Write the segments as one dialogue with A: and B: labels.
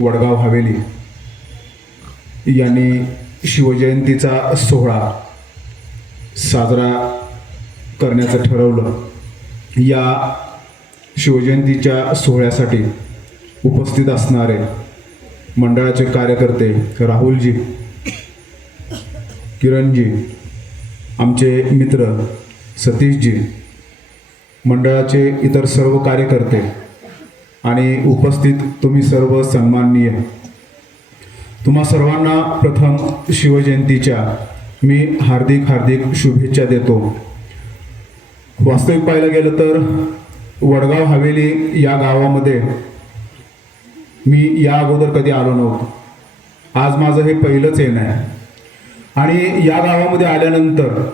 A: वडगाव हवेली यांनी शिवजयंतीचा सोहळा साजरा करण्याचं ठरवलं. या शिवजयंतीच्या सोहळ्यासाठी उपस्थित असणारे मंडळाचे कार्यकर्ते राहुलजी किरणजी आमचे मित्र सतीशजी मंडळाचे इतर सर्व कार्यकर्ते आणि उपस्थित तुम्ही सर्व सन्माननीय. तुम्हा सर्वांना प्रथम शिवजयंतीच्या मी हार्दिक हार्दिक शुभेच्छा देतो. वास्तविक पाहायला गेलं तर वडगाव हवेली या गावामध्ये मी या अगोदर कधी आलो नव्हतो. आज माझं हे पहिलंच येणं आहे. आणि या गावामध्ये आल्यानंतर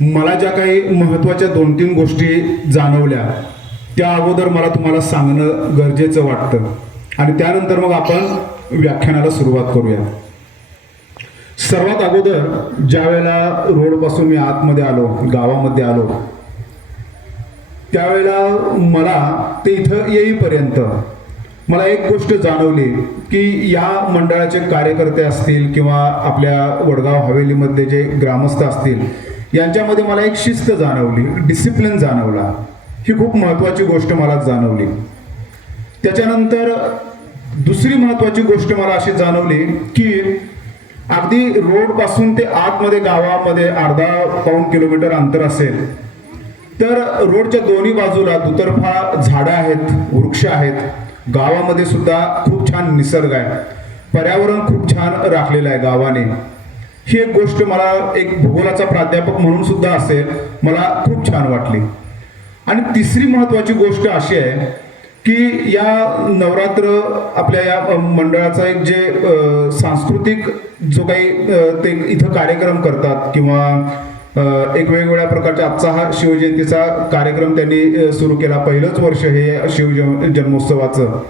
A: मला ज्या काही महत्त्वाच्या दोन तीन गोष्टी जाणवल्या त्या अगोदर मला तुम्हाला सांगणं गरजेचं वाटतं. आणि त्यानंतर मग आपण व्याख्यानाला सुरुवात करूया. सर्वात अगोदर ज्या वेळेला रोडपासून मी आतमध्ये आलो गावामध्ये आलो त्यावेळेला मला ते इथं येईपर्यंत मला एक गोष्ट जाणवली की या मंडळाचे कार्यकर्ते असतील किंवा आपल्या वडगाव हवेलीमध्ये जे ग्रामस्थ असतील यांच्यामध्ये मला एक शिस्त जाणवली डिसिप्लिन जाणवला. ही खूप महत्त्वाची गोष्ट मला जाणवली. त्याच्यानंतर दुसरी महत्त्वाची गोष्ट मला अशी जाणवली की अगदी रोडपासून ते आतमध्ये गावामध्ये अर्धा पाऊण किलोमीटर अंतर असेल तर रोडच्या दोन्ही बाजूला दुतर्फा झाडं आहेत वृक्ष आहेत. गावामध्ये सुद्धा खूप छान निसर्ग आहे. पर्यावरण खूप छान राखलेलं आहे गावाने. ही एक गोष्ट मला एक भूगोलाचा प्राध्यापक म्हणून सुद्धा असेल मला खूप छान वाटली. आणि तिसरी महत्वाची गोष्ट अशी आहे की या नवरात्र आपल्या या मंडळाचा एक जे सांस्कृतिक जो काही ते इथं कार्यक्रम करतात किंवा एक वेगवेगळ्या प्रकारच्या आजचा हा शिवजयंतीचा कार्यक्रम त्यांनी सुरू केला. पहिलंच वर्ष हे शिव जन्मोत्सवाचं.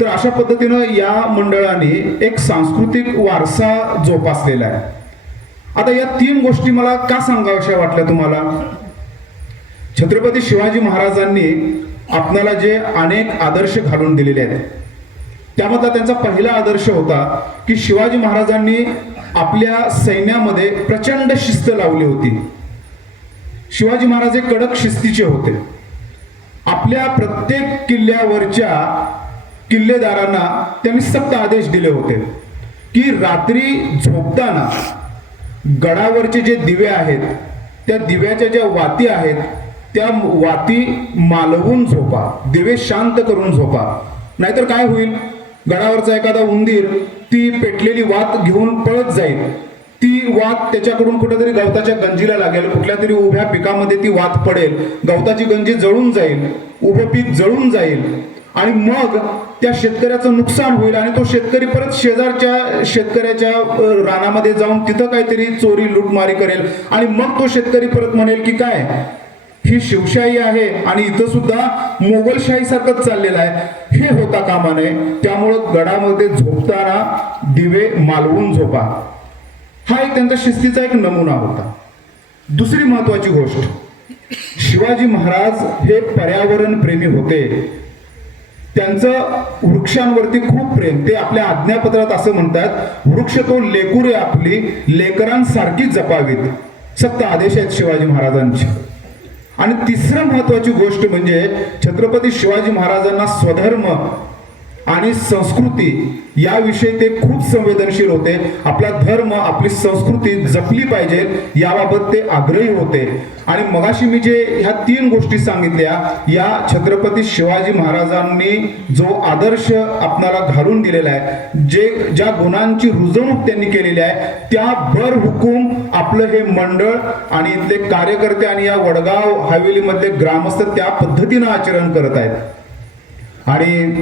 A: तर अशा पद्धतीनं या मंडळाने एक सांस्कृतिक वारसा जोपासलेला आहे. आता या तीन गोष्टी मला का सांगाव्याशा वाटल्या तुम्हाला? छत्रपती शिवाजी महाराजांनी आपणाला जे अनेक आदर्श घालून दिलेले आहेत त्यामधला त्यांचा पहिला आदर्श होता की शिवाजी महाराजांनी आपल्या सैन्यामध्ये प्रचंड शिस्त लावली होती. शिवाजी महाराज हे कडक शिस्तीचे होते. आपल्या प्रत्येक किल्ल्यावरच्या किल्लेदारांना त्यांनी सक्त आदेश दिले होते की रात्री झोपताना गडावरचे जे दिवे आहेत त्या दिव्याच्या ज्या वाती आहेत त्या वाती मालवून झोपा दिवे शांत करून झोपा. नाहीतर काय होईल? गडावरचा एखादा उंदीर ती पेटलेली वात घेऊन पळत जाईल. ती वात त्याच्याकडून कुठेतरी गवताच्या गंजीला लागेल. कुठल्या तरी उभ्या पिकामध्ये ती वात पडेल. गवताची गंजी जळून जाईल. उभं पीक जळून जाईल. आणि मग त्या शेतकऱ्याचं नुकसान होईल आणि तो शेतकरी परत शेजारच्या शेतकऱ्याच्या रानामध्ये जाऊन तिथं काहीतरी चोरी लूटमारी करेल. आणि मग तो शेतकरी परत म्हणेल की काय? ही शिवशाही आहे आणि इथं सुद्धा मोगलशाही सारखंच चाललेलं आहे. हे होता कामा नये. त्यामुळं गडामध्ये झोपताना दिवे मालवून झोपा. हा एक त्यांचा शिस्तीचा एक नमुना होता. दुसरी महत्वाची गोष्ट शिवाजी महाराज हे पर्यावरण प्रेमी होते. त्यांचं वृक्षांवरती खूप प्रेम. ते आपल्या आज्ञापत्रात असं म्हणतात वृक्ष तो लेकुरे आपली लेकरांसारखीच जपावीत. सक्त आदेश आहेत शिवाजी महाराजांची. आणि तिसरं महत्वाची गोष्ट म्हणजे छत्रपती शिवाजी महाराजांना स्वधर्म आणि संस्कृती याविषयी ते खूप संवेदनशील होते. आपला धर्म आपली संस्कृती जपली पाहिजे याबाबत ते आग्रही होते. आणि मगाशी मी जे ह्या तीन गोष्टी सांगितल्या या छत्रपती शिवाजी महाराजांनी जो आदर्श आपणाला घालून दिलेला आहे जे ज्या गुणांची रुजवणूक त्यांनी केलेली आहे त्या भर हुकूम आपलं हे मंडळ आणि इथले कार्यकर्ते आणि या वडगाव हवेलीमधले ग्रामस्थ त्या पद्धतीनं आचरण करत आहेत. आणि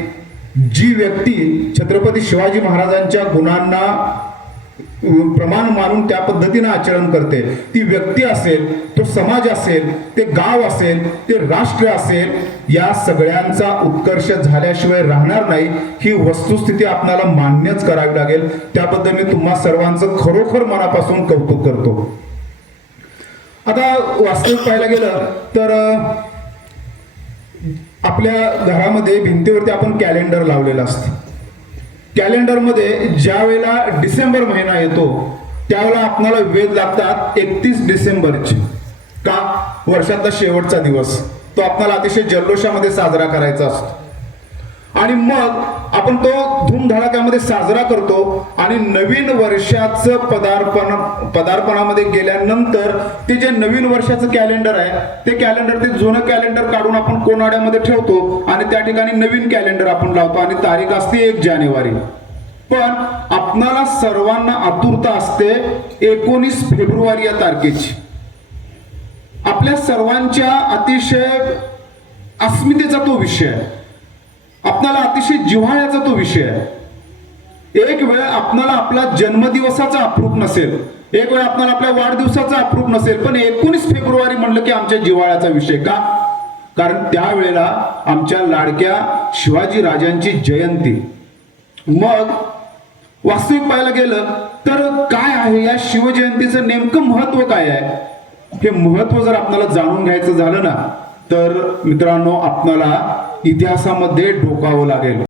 A: जी व्यक्ती छत्रपती शिवाजी महाराजांच्या गुणांना प्रमाण मानून त्या पद्धतीनं आचरण करते ती व्यक्ती असेल तो समाज असेल ते गाव असेल ते राष्ट्र असेल या सगळ्यांचा उत्कर्ष झाल्याशिवाय राहणार नाही ही वस्तुस्थिती आपल्याला मान्यच करावी लागेल. त्याबद्दल मी तुम्हा सर्वांचं खरोखर मनापासून कौतुक करतो. आता वास्तविक पाहायला गेलं तर आपल्या घरामध्ये भिंतीवरती आपण कॅलेंडर लावलेलं असतं. कॅलेंडरमध्ये ज्या वेळेला डिसेंबर महिना येतो त्यावेळेला आपणाला वेध लागतात एकतीस डिसेंबरचे. का? वर्षातला शेवटचा दिवस. तो आपल्याला अतिशय जल्लोषामध्ये साजरा करायचा असतो. आणि मग आपण तो धूमधडाक्यामध्ये साजरा करतो आणि नवीन वर्षाचं पदार्पण पदार्पणामध्ये गेल्यानंतर ते जे नवीन वर्षाचं कॅलेंडर आहे ते कॅलेंडर ते जुनं कॅलेंडर काढून आपण कोनाड्यामध्ये ठेवतो आणि त्या ठिकाणी नवीन कॅलेंडर आपण लावतो आणि तारीख असते एक जानेवारी. पण आपणाला सर्वांना आतुरता असते एकोणीस फेब्रुवारी या तारखेची. आपल्या सर्वांच्या अतिशय अस्मितेचा तो विषय आपणाला अतिशय जिव्हाळ्याचा तो विषय आहे. एक वेळ आपणाला आपला जन्मदिवसाचा अप्रूप नसेल. एक वेळ आपल्याला आपल्या वाढदिवसाचा अप्रूप नसेल. पण एकोणीस फेब्रुवारी म्हणलं की आमच्या जिव्हाळ्याचा विषय का? कारण त्यावेळेला आमच्या लाडक्या शिवाजी राजांची जयंती. मग वास्तविक पाहायला गेलं तर काय आहे? या शिवजयंतीचं नेमकं महत्त्व काय आहे? हे महत्त्व जर आपल्याला जाणून घ्यायचं झालं ना तर मित्रांनो आपणाला इतिहासामध्ये डोकावं लागेल.